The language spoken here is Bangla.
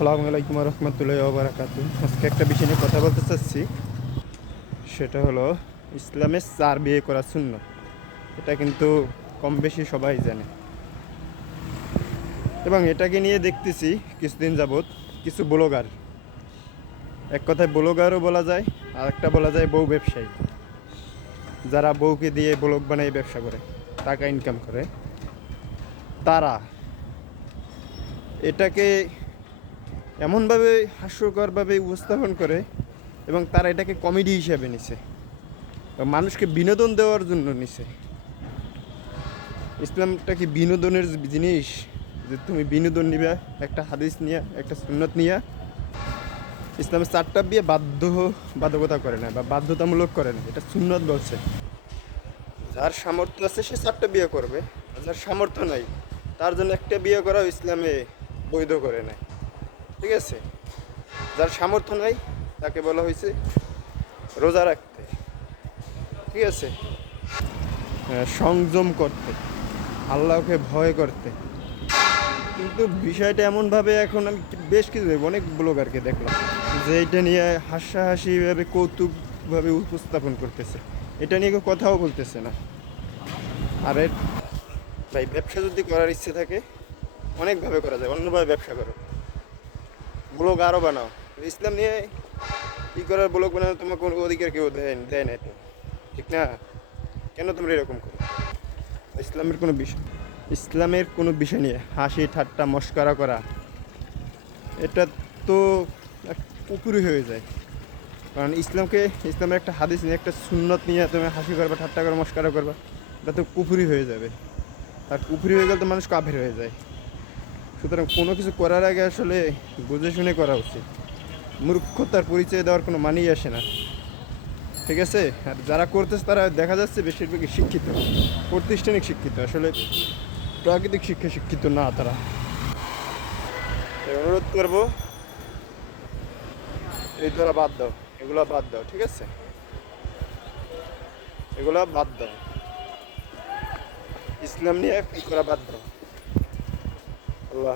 আসসালামু আলাইকুম রহমতুল্লাহ বারাকাত আজকে একটা বিষয় নিয়ে কথা বলতে চাচ্ছি। সেটা হলো ইসলামের চার বিয়ে করা শূন্য এটা কিন্তু কম বেশি সবাই জানে। এবং এটাকে নিয়ে দেখতেছি কিছুদিন যাবৎ কিছু ব্লগার। এক কথায় ব্লগারও বলা যায়, আর একটা বলা যায় বউ ব্যবসায়ী। যারা বউকে দিয়ে ব্লগ বানাই ব্যবসা করে, টাকা ইনকাম করে। তারা এটাকে এমনভাবে হাস্যকরভাবে উপস্থাপন করে এবং তারা এটাকে কমেডি হিসাবে নিছে। মানুষকে বিনোদন দেওয়ার জন্য নিছে। ইসলামটা কি বিনোদনের জিনিস? যে তুমি বিনোদন নিবে, একটা হাদিস নিয়ে, একটা সুন্নত নিয়ে। ইসলামের চারটা বিয়ে বাধ্য, বাধ্যকতা করে না, বা বাধ্যতামূলক করে না, এটা সুন্নত বলছে। যার সামর্থ্য আছে সে চারটা বিয়ে করবে যার সামর্থ্য নাই, তার জন্য একটা বিয়ে করাও ইসলামে বৈধ করে নেয় ঠিক আছে? যার সামর্থ্য নাই, তাকে বলা হয়েছে রোজা রাখতে। ঠিক আছে? সংযম করতে, আল্লাহকে ভয় করতে। কিন্তু বিষয়টা এমনভাবে এখন আমি বেশ কিছু অনেক ব্লগারকে দেখলাম, যে এটা নিয়ে হাসাহাসিভাবে কৌতুকভাবে উপস্থাপন করতেছে। এটা নিয়ে কেউ কথাও বলতেছে না। আর ভাই, ব্যবসা যদি করার ইচ্ছে থাকে, অনেকভাবে করা যায়, অন্যভাবে ব্যবসা করো। ব্লগ আরও বানাও। ইসলাম নিয়ে কী করার ব্লগ বানানো তোমার কোনো অধিকার কেউ দেয় দেয় না ঠিক না? কেন তোমরা এরকম করো? ইসলামের কোনো বিষয় ইসলামের কোনো বিষয় নিয়ে হাসি, ঠাট্টা, মস্করা করা, এটা তো পুকুরি হয়ে যায়। কারণ ইসলামকে ইসলামের একটা হাদিস নিয়ে, একটা সুন্নত নিয়ে তুমি হাসি করবা, ঠাট্টা করবা, মস্করা করবা, এটা তো কুফুরি হয়ে যাবে। আর কুফুরি হয়ে গেলে তো মানুষ কাফের হয়ে যায়। সুতরাং কোনো কিছু করার আগে আসলে বুঝে শুনে করা উচিত। মূর্খতার পরিচয় দেওয়ার কোনো মানেই আসে না। ঠিক আছে? আর যারা করতেছে তারা দেখা যাচ্ছে বেশিরভাগই শিক্ষিত। প্রাতিষ্ঠানিক শিক্ষিত। আসলে প্রাকৃতিক শিক্ষা শিক্ষিত না তারা। অনুরোধ করব, এই ধরা বাদ দাও। এগুলো বাদ দাও, ঠিক আছে? এগুলো বাদ দাও। ইসলাম নিয়ে করা বাদ দাও। আল্লাহ